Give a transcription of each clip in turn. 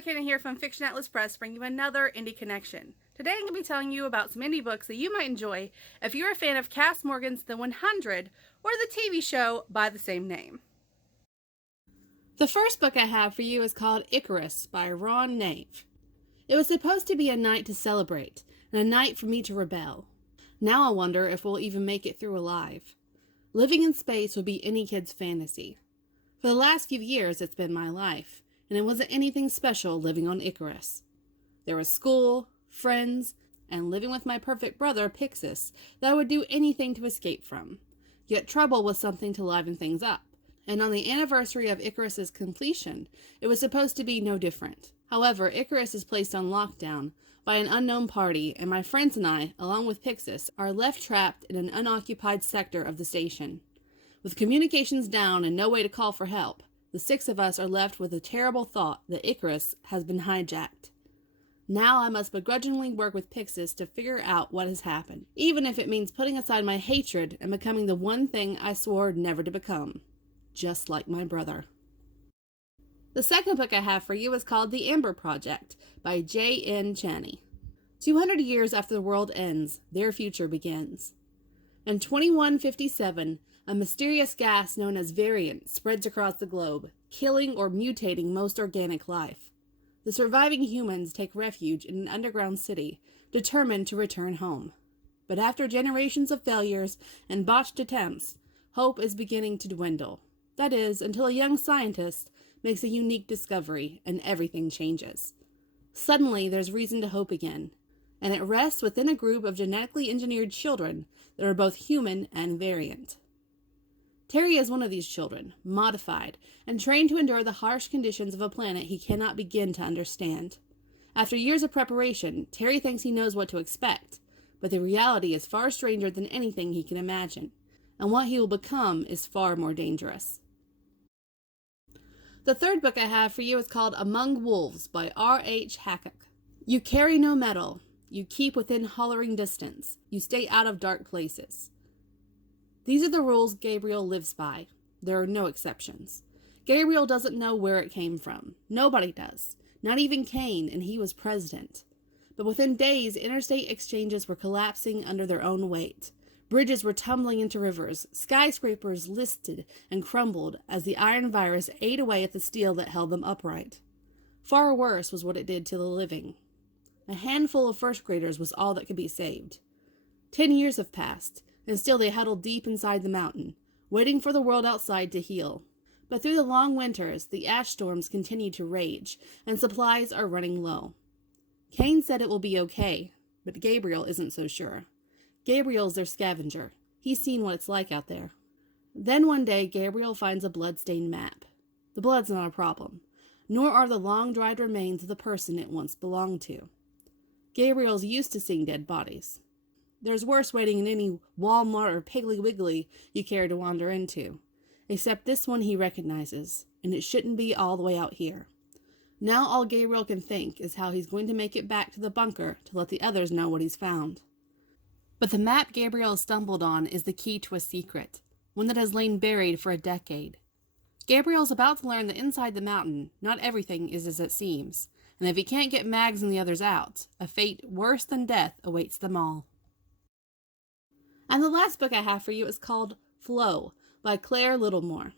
Kenna here from Fiction Atlas Press, bringing you another Indie Connection. Today I'm going to be telling you about some indie books that you might enjoy if you're a fan of Cass Morgan's The 100 or the TV show by the same name. The first book I have for you is called Icarus by Ron Nave. It was supposed to be a night to celebrate, and a night for me to rebel. Now I wonder if we'll even make it through alive. Living in space would be any kid's fantasy. For the last few years it's been my life, and it wasn't anything special living on Icarus. There was school, friends, and living with my perfect brother, Pixis, that I would do anything to escape from. Yet trouble was something to liven things up, and on the anniversary of Icarus's completion, it was supposed to be no different. However, Icarus is placed on lockdown by an unknown party, and my friends and I, along with Pixis, are left trapped in an unoccupied sector of the station. With communications down and no way to call for help, the six of us are left with the terrible thought that Icarus has been hijacked. Now I must begrudgingly work with Pixis to figure out what has happened, even if it means putting aside my hatred and becoming the one thing I swore never to become. Just like my brother. The second book I have for you is called The Ember Project by J.N. Chaney. 200 years after the world ends, their future begins. In 2157, a mysterious gas known as variant spreads across the globe, killing or mutating most organic life. The surviving humans take refuge in an underground city, determined to return home. But after generations of failures and botched attempts, hope is beginning to dwindle. That is, until a young scientist makes a unique discovery and everything changes. Suddenly, there's reason to hope again, and it rests within a group of genetically engineered children that are both human and variant. Terry is one of these children, modified, and trained to endure the harsh conditions of a planet he cannot begin to understand. After years of preparation, Terry thinks he knows what to expect, but the reality is far stranger than anything he can imagine, and what he will become is far more dangerous. The third book I have for you is called Among Wolves by R.H. Hackett. You carry no metal. You keep within hollering distance. You stay out of dark places. These are the rules Gabriel lives by. There are no exceptions. Gabriel doesn't know where it came from. Nobody does. Not even Cain, and he was president. But within days, interstate exchanges were collapsing under their own weight. Bridges were tumbling into rivers, skyscrapers listed and crumbled as the iron virus ate away at the steel that held them upright. Far worse was what it did to the living. A handful of first graders was all that could be saved. 10 years have passed, and still they huddled deep inside the mountain, waiting for the world outside to heal. But through the long winters, the ash storms continue to rage, and supplies are running low. Cain said it will be okay, but Gabriel isn't so sure. Gabriel's their scavenger. He's seen what it's like out there. Then one day, Gabriel finds a blood-stained map. The blood's not a problem, nor are the long-dried remains of the person it once belonged to. Gabriel's used to seeing dead bodies. There's worse waiting in any Walmart or Piggly Wiggly you care to wander into, except this one he recognizes, and it shouldn't be all the way out here. Now all Gabriel can think is how he's going to make it back to the bunker to let the others know what he's found. But the map Gabriel stumbled on is the key to a secret, one that has lain buried for a decade. Gabriel's about to learn that inside the mountain, not everything is as it seems, and if he can't get Mags and the others out, a fate worse than death awaits them all. And the last book I have for you is called Flow by Claire Littlemore.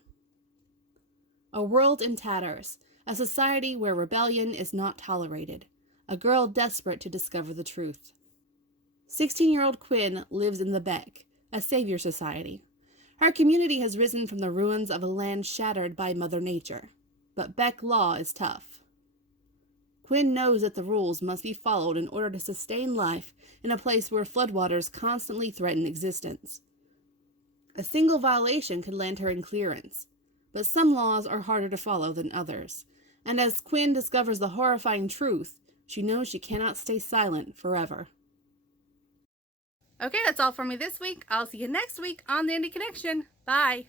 A world in tatters, a society where rebellion is not tolerated, a girl desperate to discover the truth. 16-year-old Quinn lives in the Beck, a savior society. Her community has risen from the ruins of a land shattered by Mother Nature, but Beck law is tough. Quinn knows that the rules must be followed in order to sustain life in a place where floodwaters constantly threaten existence. A single violation could land her in clearance, but some laws are harder to follow than others, and as Quinn discovers the horrifying truth, she knows she cannot stay silent forever. Okay, that's all for me this week. I'll see you next week on the Indie Connection. Bye!